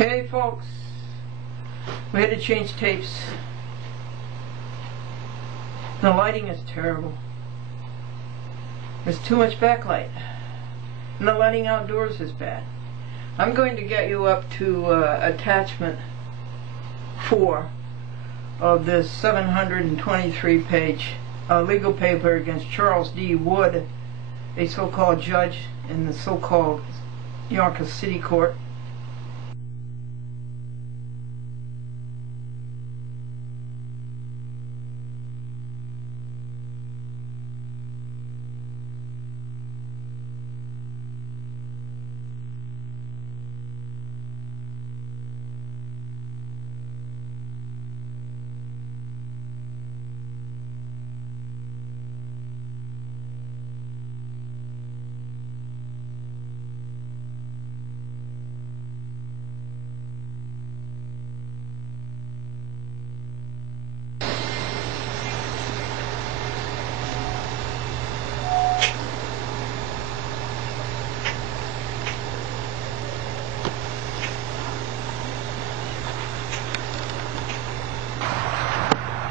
Hey folks, we had to change tapes. The lighting is terrible. There's too much backlight. And the lighting outdoors is bad. I'm going to get you up to attachment 4 of this 723-page legal paper against Charles D. Wood, a so-called judge in the so-called Yonkers City Court.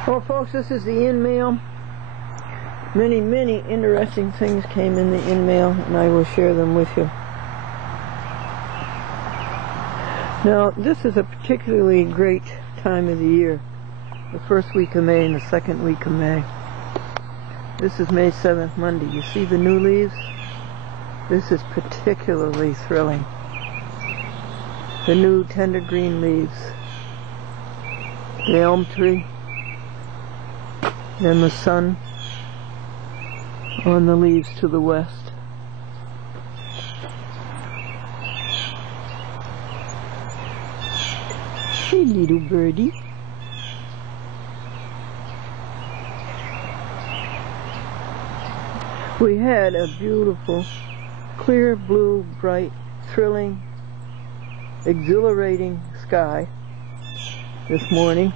Well folks, this is the in-mail. Many interesting things came in the in-mail, and I will share them with you. Now, this is a particularly great time of the year. The first week of May and the second week of May. This is May 7th, Monday. You see the new leaves? This is particularly thrilling. The new tender green leaves. The elm tree. Then the sun on the leaves to the west. Hey little birdie. We had a beautiful, clear blue, bright, thrilling, exhilarating sky this morning.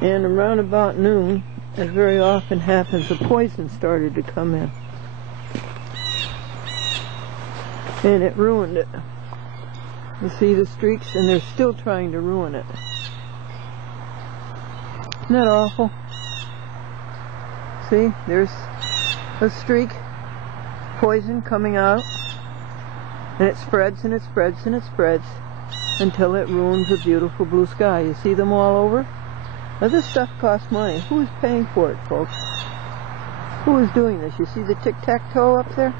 And around about noon, as very often happens, the poison started to come in. And it ruined it. You see the streaks, and they're still trying to ruin it. Isn't that awful? See, there's a streak, poison coming out, and it spreads and it spreads and it spreads until it ruins the beautiful blue sky. You see them all over? Now this stuff costs money. Who is paying for it, folks? Who is doing this? You see the tic-tac-toe up there?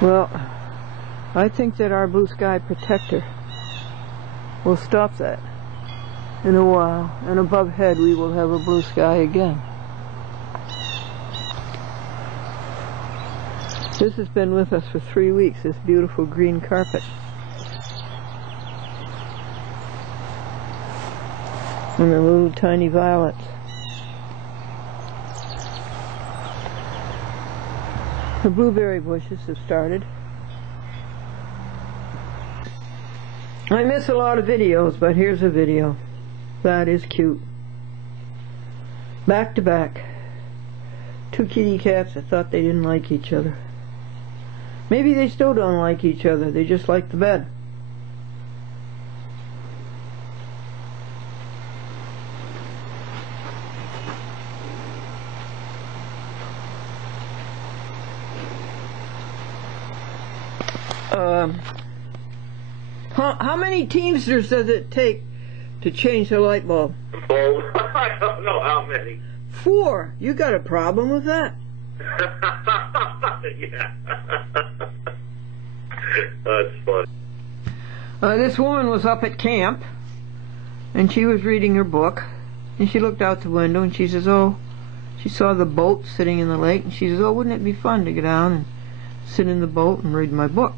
Well, I think that our blue sky protector will stop that in a while, and above head we will have a blue sky again. This has been with us for 3 weeks, this beautiful green carpet. And the little tiny violets. The blueberry bushes have started. I miss a lot of videos, but here's a video. That is cute. Back to back. 2 kitty cats that thought they didn't like each other. Maybe they still don't like each other, they just like the bed. How many Teamsters does it take to change the light bulb? Oh, I don't know how many. 4. You got a problem with that? Yeah. That's funny. This woman was up at camp, and she was reading her book, and she looked out the window, and she says, oh, she saw the boat sitting in the lake, and she says, oh, wouldn't it be fun to get down and sit in the boat and read my book?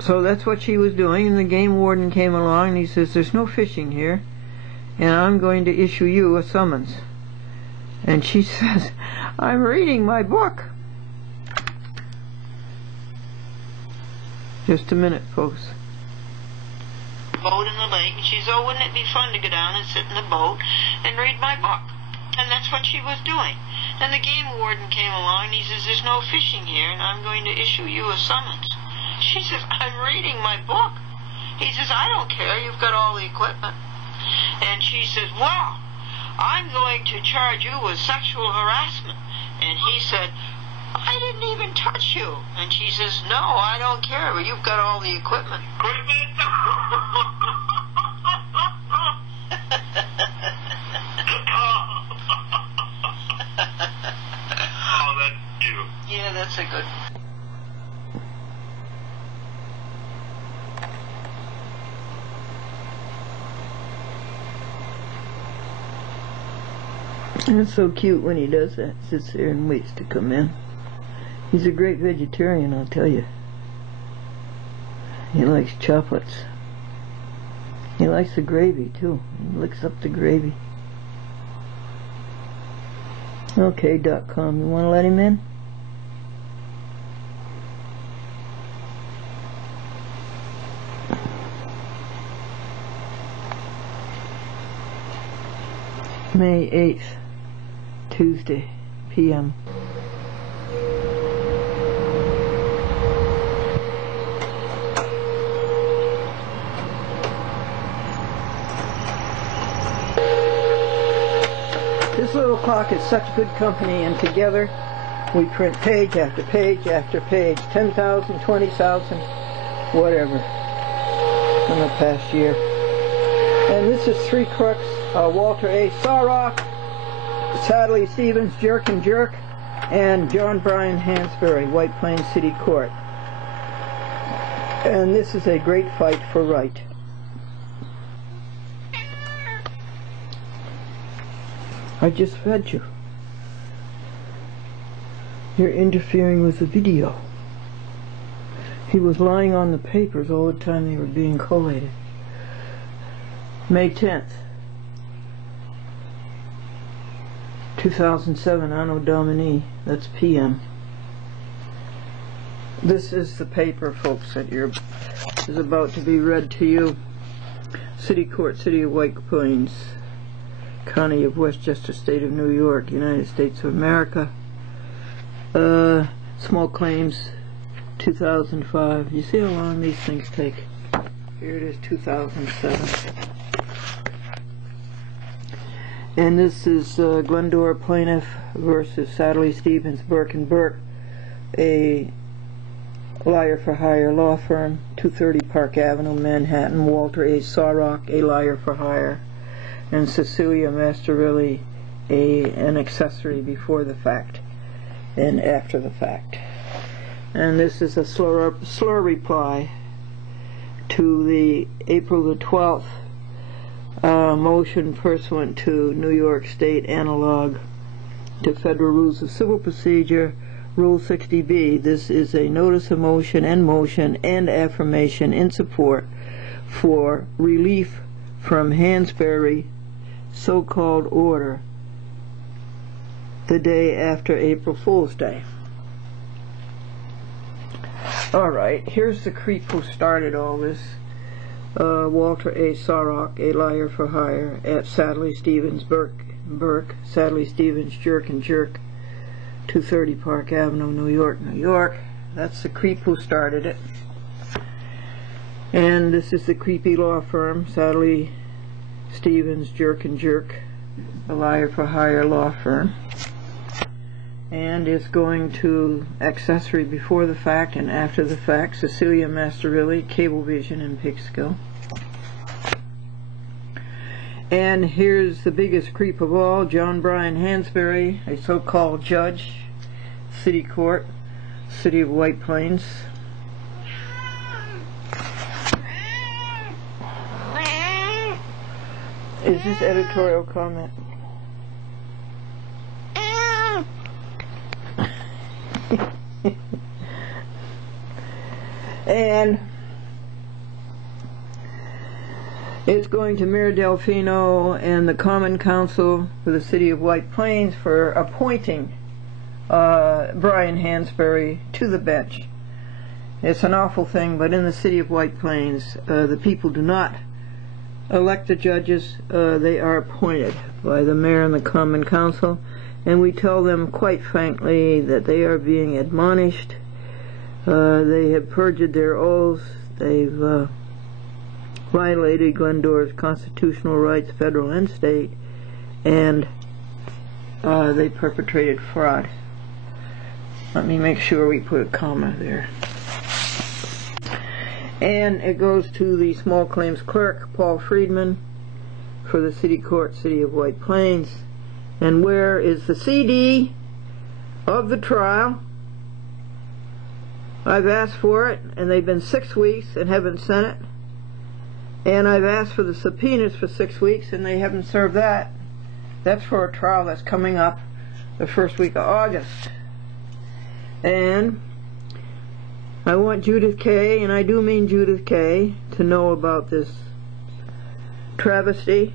So that's what she was doing, and the game warden came along, and he says, there's no fishing here, and I'm going to issue you a summons. And she says, I'm reading my book. Just a minute, folks. Boat in the lake, and she says, oh, wouldn't it be fun to go down and sit in the boat and read my book? And that's what she was doing. Then the game warden came along and he says, there's no fishing here and I'm going to issue you a summons. She says, I'm reading my book. He says, I don't care, you've got all the equipment. And she says, well, I'm going to charge you with sexual harassment. And he said, I didn't even touch you. And she says, no, I don't care, you've got all the equipment. Oh, that's cute. Yeah, that's a good one. And it's so cute when he does that. Sits there and waits to come in. He's a great vegetarian, I'll tell you. He likes chocolates. He likes the gravy, too. He licks up the gravy. Okay, .com. You want to let him in? May 8th, Tuesday, p.m. This little clock is such good company, and together we print page after page after page, 10,000, 20,000, whatever, in the past year. And this is Three Crooks, Walter A. Sawrock, Sadly Stevens, Jerk and Jerk, and John Bryan Hansberry, White Plains City Court. And this is a great fight for right. I just fed you. You're interfering with the video. He was lying on the papers all the time they were being collated. May 10th, 2007, Anno Domini, that's PM. This is the paper, folks, that is about to be read to you. City Court, City of White Plains, County of Westchester, State of New York, United States of America. Small claims, 2005. You see how long these things take? Here it is, 2007. And this is Glendora plaintiff versus Sadly Stevens, Burke and Burke, a liar for hire law firm, 230 Park Avenue, Manhattan. Walter A. Sawrock, a liar for hire, and Cecilia Masterilli, an accessory before the fact and after the fact. And this is a slur reply to the April the 12th motion pursuant to New York State analog to Federal Rules of Civil Procedure, Rule 60B. This is a notice of motion and affirmation in support for relief from Hansberry so-called order the day after April Fool's Day. Alright, here's the creep who started all this. Walter A. Sawrock, a liar for hire, at Sadly Stevens, Burke, Sadly Stevens, Jerk and Jerk, 230 Park Avenue, New York, New York. That's the creep who started it. And this is the creepy law firm, Sadly Stevens, Jerk and Jerk, a liar for hire law firm. And it's going to accessory before the fact and after the fact, Cecilia Masterilli, Cablevision in Peekskill. And here's the biggest creep of all, John Bryan Hansberry, a so-called judge, City Court, City of White Plains. Is this editorial comment? And it's going to Mayor Delfino and the Common Council for the City of White Plains for appointing Bryan Hansberry to the bench. It's an awful thing, but in the City of White Plains, the people do not elected judges, they are appointed by the mayor and the common council, and we tell them quite frankly that they are being admonished. They have perjured their oaths. They've violated Glendora's constitutional rights, federal and state, and they perpetrated fraud. Let me make sure we put a comma there. And it goes to the small claims clerk, Paul Friedman, for the city court, City of White Plains. And where is the CD of the trial? I've asked for it, and they've been 6 weeks and haven't sent it. And I've asked for the subpoenas for 6 weeks, and they haven't served that. That's for a trial that's coming up the first week of August. And I want Judith Kay, and I do mean Judith Kay, to know about this travesty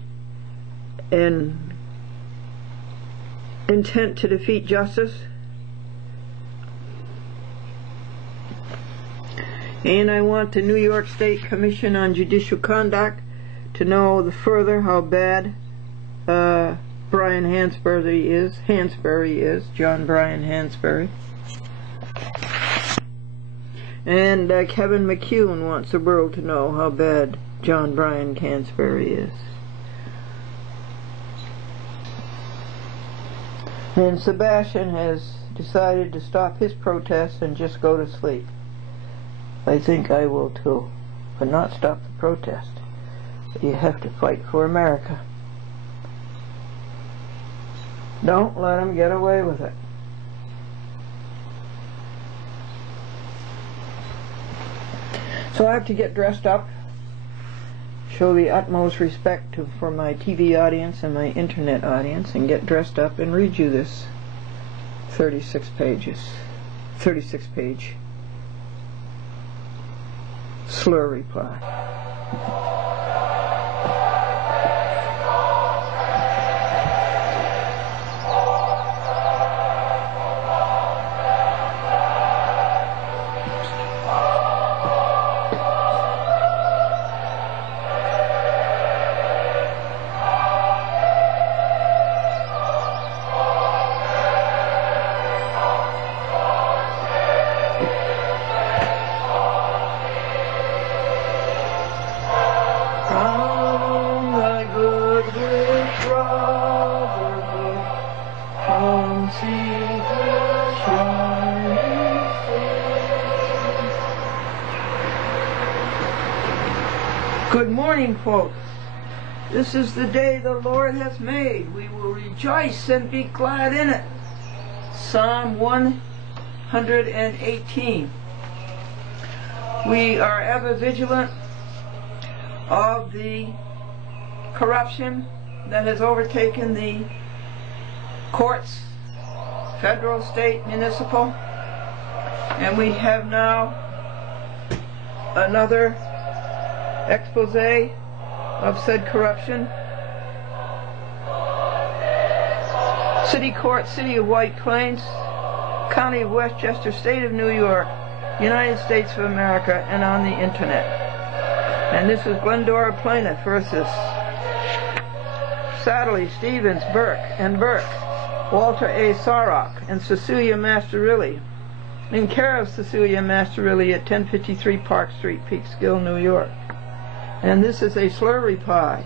and intent to defeat justice. And I want the New York State Commission on Judicial Conduct to know the further how bad Brian Hansberry is, John Brian Hansberry. And Kevin McCune wants the world to know how bad John Brian Hansberry is. And Sebastian has decided to stop his protest and just go to sleep. I think I will too, but not stop the protest. But you have to fight for America. Don't let them get away with it. So I have to get dressed up, show the utmost respect for my TV audience and my internet audience, and get dressed up and read you this 36 page slur reply. Good morning, folks. This is the day the Lord has made. We will rejoice and be glad in it. Psalm 118. We are ever vigilant of the corruption that has overtaken the courts, federal, state, municipal, and we have now another expose of said corruption. City Court, City of White Plains, County of Westchester, State of New York, United States of America, and on the internet. And this is Glendora Plaintiff versus Sadley, Stevens, Burke, Walter A. Sarok, and Cecilia Masterilli, in care of Cecilia Masterilli at 1053 Park Street, Peekskill, New York. And this is a slur reply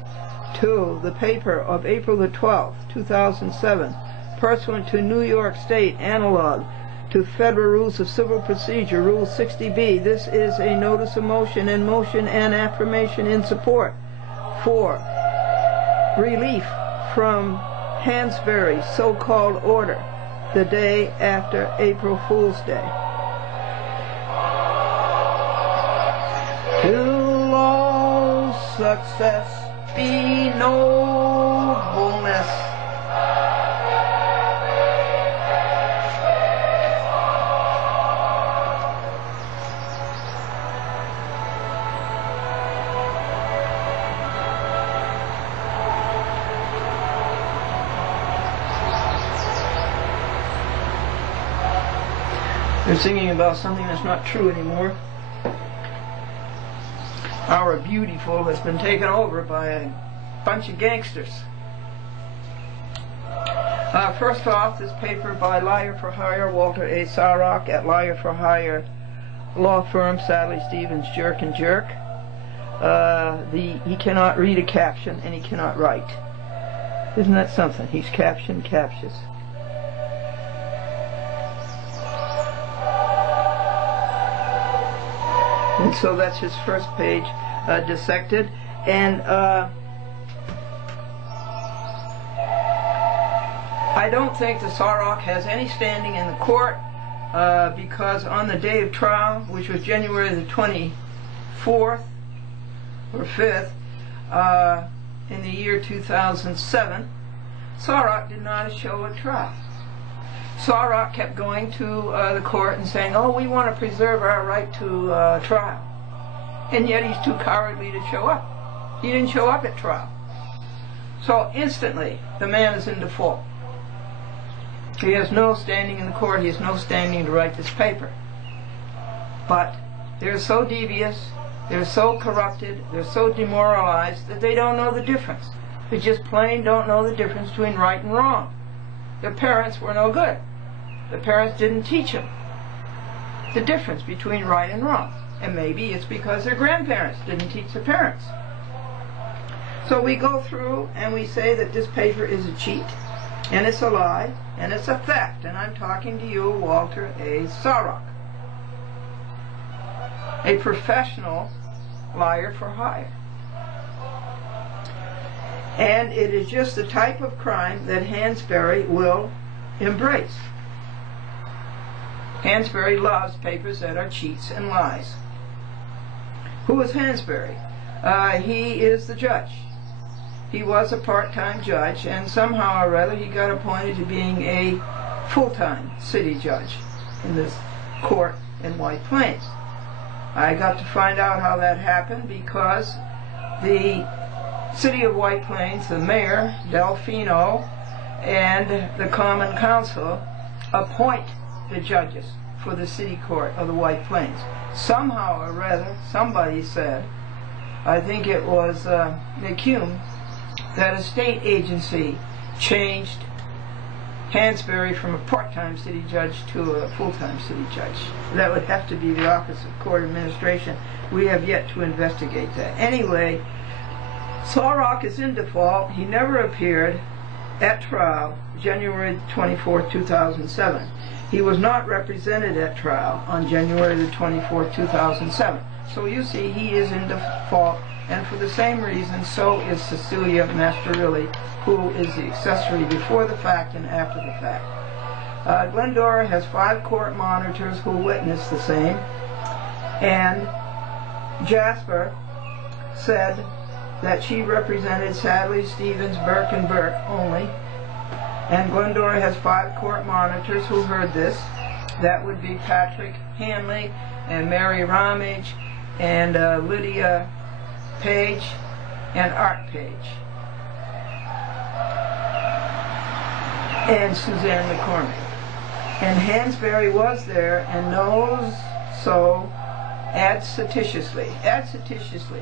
to the paper of April the 12th, 2007, pursuant to New York State analog to Federal Rules of Civil Procedure, Rule 60B. This is a notice of motion and affirmation in support for relief from Hansberry's so-called order the day after April Fool's Day. Till all success be nobleness. They're singing about something that's not true anymore. our beautiful has been taken over by a bunch of gangsters. First off, this paper by Liar for Hire, Walter A. Sarrock at Liar for Hire law firm, Sadly Stevens, Jerk and Jerk. He cannot read a caption and he cannot write. Isn't that something? He's caption captious. And so that's his first page dissected. And I don't think the Sarrock has any standing in the court because on the day of trial, which was January the 24th or 5th in the year 2007, Sarrock did not show at trial. Sarrock kept going to the court and saying, oh, we want to preserve our right to trial. And yet he's too cowardly to show up. He didn't show up at trial. So instantly, the man is in default. He has no standing in the court. He has no standing to write this paper. But they're so devious, they're so corrupted, they're so demoralized that they don't know the difference. They just plain don't know the difference between right and wrong. Their parents were no good. The parents didn't teach them the difference between right and wrong. And maybe it's because their grandparents didn't teach their parents. So we go through and we say that this paper is a cheat, and it's a lie, and it's a theft. And I'm talking to you, Walter A. Sarrock, a professional liar for hire. And it is just the type of crime that Hansberry will embrace. Hansberry loves papers that are cheats and lies. Who is Hansberry? He is the judge. He was a part-time judge, and somehow or other he got appointed to being a full-time city judge in this court in White Plains. I got to find out how that happened because the City of White Plains, the mayor, Delfino, and the Common Council appoint the judges for the city court of the White Plains. Somehow or rather, somebody said, I think it was McCune, that a state agency changed Hansberry from a part-time city judge to a full-time city judge. That would have to be the Office of Court Administration. We have yet to investigate that. Anyway, Sarrock is in default. He never appeared at trial January 24, 2007. He was not represented at trial on January the 24th, 2007. So you see, he is in default, and for the same reason, so is Cecilia Masterilli, who is the accessory before the fact and after the fact. Glendora has 5 court monitors who witnessed the same, and Jasper said that she represented Sadly, Stevens, Burke, and Burke only. And Glendora has 5 court monitors who heard this. That would be Patrick Hanley and Mary Ramage and Lydia Page and Art Page and Suzanne McCormick. And Hansberry was there and knows so adcitiously. Adcitiously.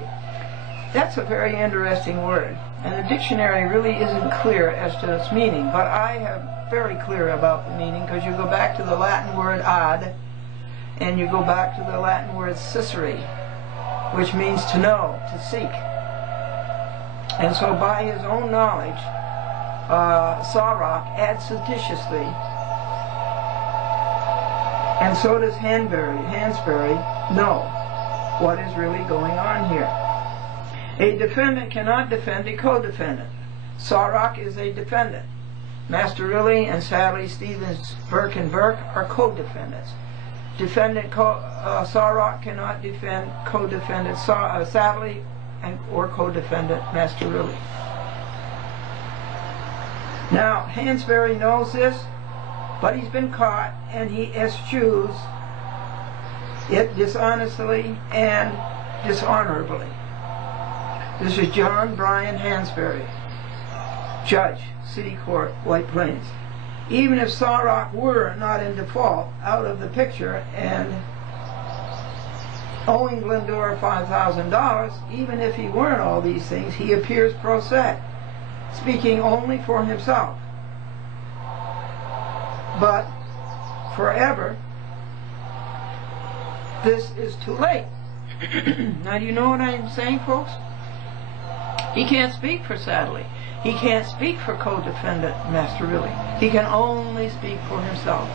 That's a very interesting word, and the dictionary really isn't clear as to its meaning, but I am very clear about the meaning because you go back to the Latin word ad, and you go back to the Latin word cicere, which means to know, to seek. And so by his own knowledge, Sarrock adcitiously, and so does Hansberry, know what is really going on here. A defendant cannot defend a co-defendant. Sarrock is a defendant. Masterilli and Sadly, Stevens, Burke, and Burke are co-defendants. Sarrock cannot defend co-defendant Sadly or co-defendant Masterilli. Now, Hansberry knows this, but he's been caught, and he eschews it dishonestly and dishonorably. This is John Brian Hansberry, Judge, City Court, White Plains. Even if Sarrock were not in default, out of the picture, and owing Glendora $5,000, even if he weren't all these things, he appears pro se, speaking only for himself. But forever, this is too late. Now, do you know what I'm saying, folks? He can't speak for Sadly. He can't speak for co-defendant Master Willie. He can only speak for himself.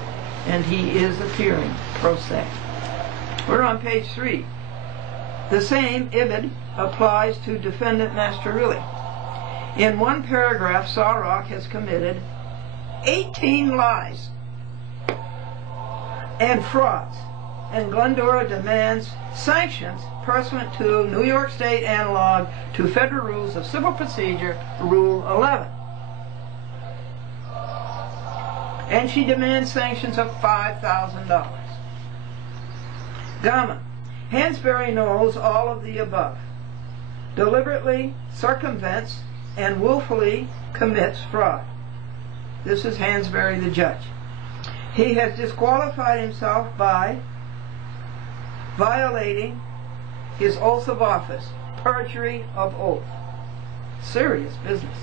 And he is appearing pro se. We're on page 3. The same ibid applies to defendant Master Willie. In one paragraph, Sarok has committed 18 lies and frauds, and Glendora demands sanctions pursuant to New York State analog to Federal Rules of Civil Procedure, Rule 11. And she demands sanctions of $5,000. Gamma. Hansberry knows all of the above, deliberately circumvents and willfully commits fraud. This is Hansberry the judge. He has disqualified himself by violating his oath of office, perjury of oath. Serious business.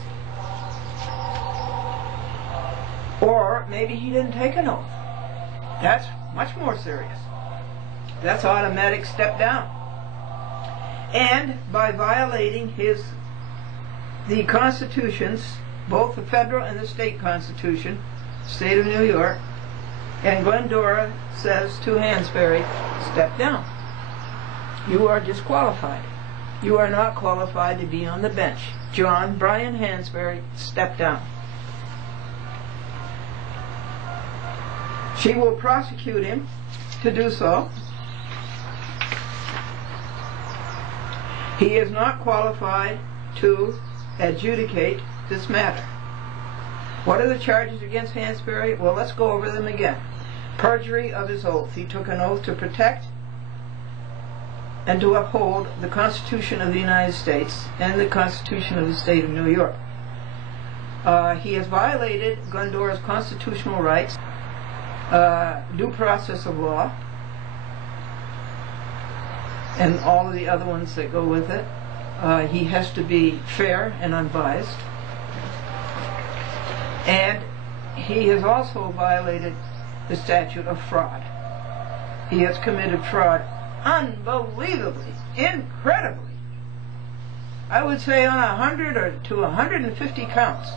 Or maybe he didn't take an oath. That's much more serious. That's automatic step down. And by violating the constitutions, both the federal and the state constitution, state of New York, and Glendora says to Hansberry, step down. You are disqualified. You are not qualified to be on the bench. John Brian Hansberry, step down. She will prosecute him to do so. He is not qualified to adjudicate this matter. What are the charges against Hansberry? Well, let's go over them again. Perjury of his oath. He took an oath to protect and to uphold the Constitution of the United States and the Constitution of the State of New York. He has violated Glendora's constitutional rights, due process of law, and all of the other ones that go with it. He has to be fair and unbiased. And he has also violated the statute of fraud. He has committed fraud unbelievably, incredibly. I would say on 100 or to 150 counts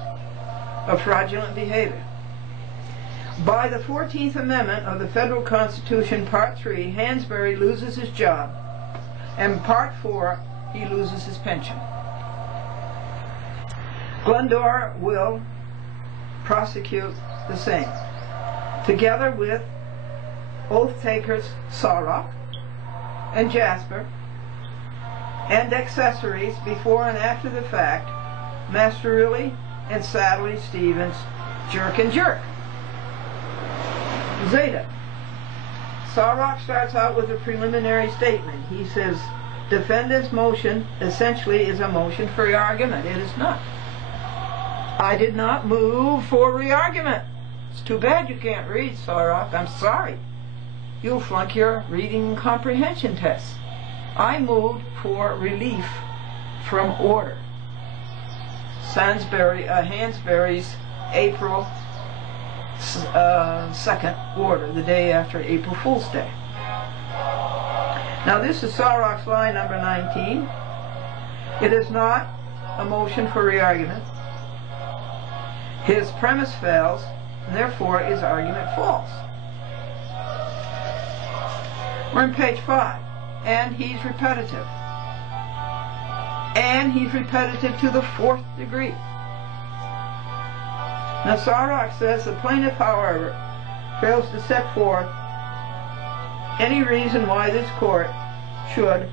of fraudulent behavior. By the 14th Amendment of the Federal Constitution, Part 3, Hansberry loses his job, and Part 4, he loses his pension. Glendora will prosecute the same, together with oath takers Sarok and Jasper, and accessories before and after the fact, Master Willie and Sadly Stevens, Jerk and Jerk. Zeta. Sarok starts out with a preliminary statement. He says, defendant's motion essentially is a motion for re-argument. It is not. I did not move for re-argument. It's too bad you can't read, Sarok. I'm sorry. You'll flunk your reading comprehension tests. I moved for relief from order. Hansberry's April 2nd order, the day after April Fool's Day. Now this is Sarok's line number 19. It is not a motion for re-argument. His premise fails, and therefore his argument falls. We're on page 5. And he's repetitive. And he's repetitive to the 4th degree. Now Sarok says the plaintiff, however, fails to set forth any reason why this court should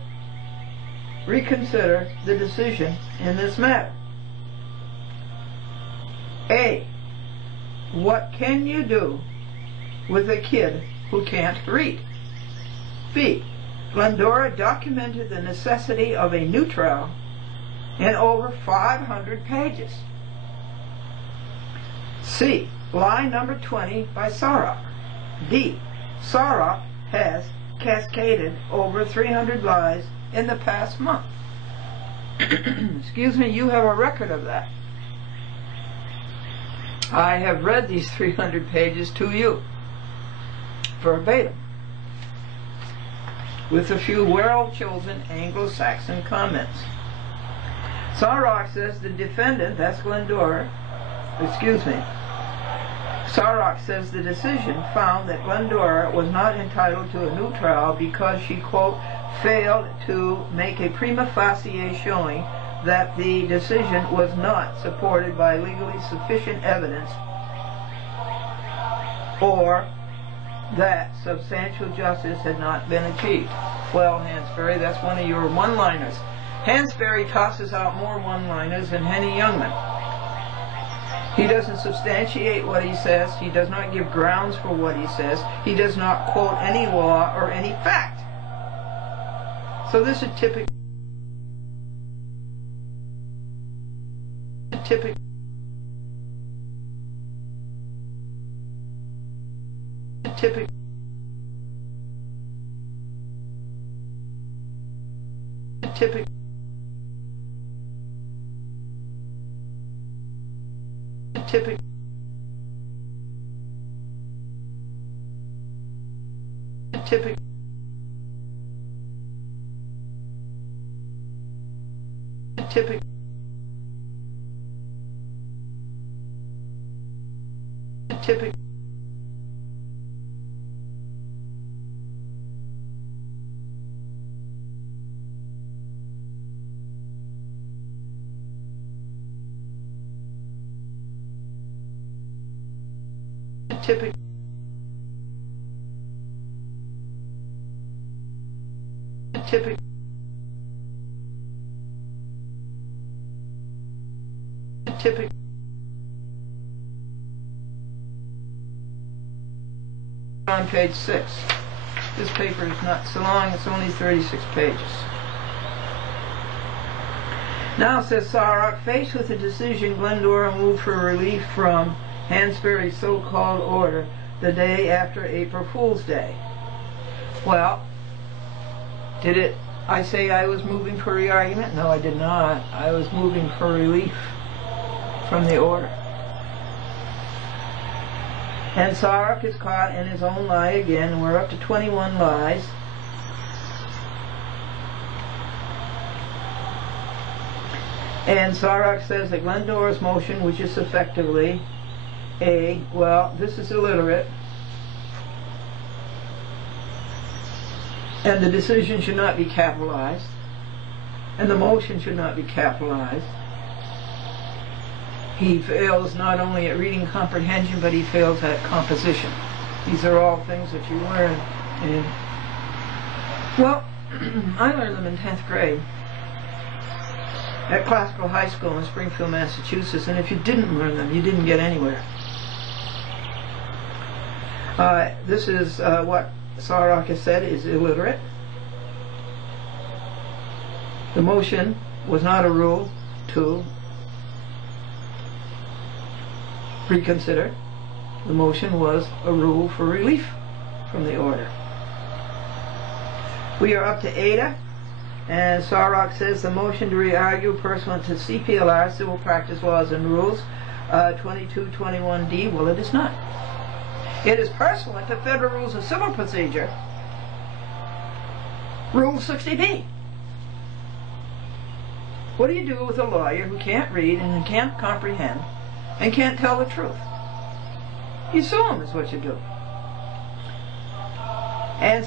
reconsider the decision in this matter. A. What can you do with a kid who can't read? B. Glendora documented the necessity of a new trial in over 500 pages. C. Line number 20 by Sarok. D. Sarok has cascaded over 300 lies in the past month. Excuse me, you have a record of that. I have read these 300 pages to you, verbatim, with a few well-chosen Anglo-Saxon comments. Sarok says the defendant, that's Glendora, Sarok says the decision found that Glendora was not entitled to a new trial because she, quote, failed to make a prima facie showing that the decision was not supported by legally sufficient evidence or that substantial justice had not been achieved. Well, Hansberry, that's one of your one-liners. Hansberry tosses out more one-liners than Henny Youngman. He doesn't substantiate what he says. He does not give grounds for what he says. He does not quote any law or any fact. So this is typical. On page 6. This paper is not so long, it's only 36 pages. Now, says Sarok, faced with the decision, Glendora moved for relief from Hansberry's so-called order the day after April Fool's Day. Well, did it? I say I was moving for re-argument? No, I did not. I was moving for relief from the order. And Sarok is caught in his own lie again. We're up to 21 lies. And Sarok says that Glendora's motion, which is effectively well, this is illiterate, and the decision should not be capitalized, and the motion should not be capitalized. He fails not only at reading comprehension, but he fails at composition. These are all things that you learn in, well, I learned them in 10th grade at Classical High School in Springfield, Massachusetts, and if you didn't learn them, you didn't get anywhere. This is what Sarok has said is illiterate. The motion was not a rule to reconsider. The motion was a rule for relief from the order. We are up to Ada, and Sarok says the motion to re-argue pursuant to CPLR, Civil Practice Laws and Rules, 2221D, well, it is not. It is pursuant to Federal Rules of Civil Procedure, Rule 60B. What do you do with a lawyer who can't read and can't comprehend and can't tell the truth? You sue him is what you do. And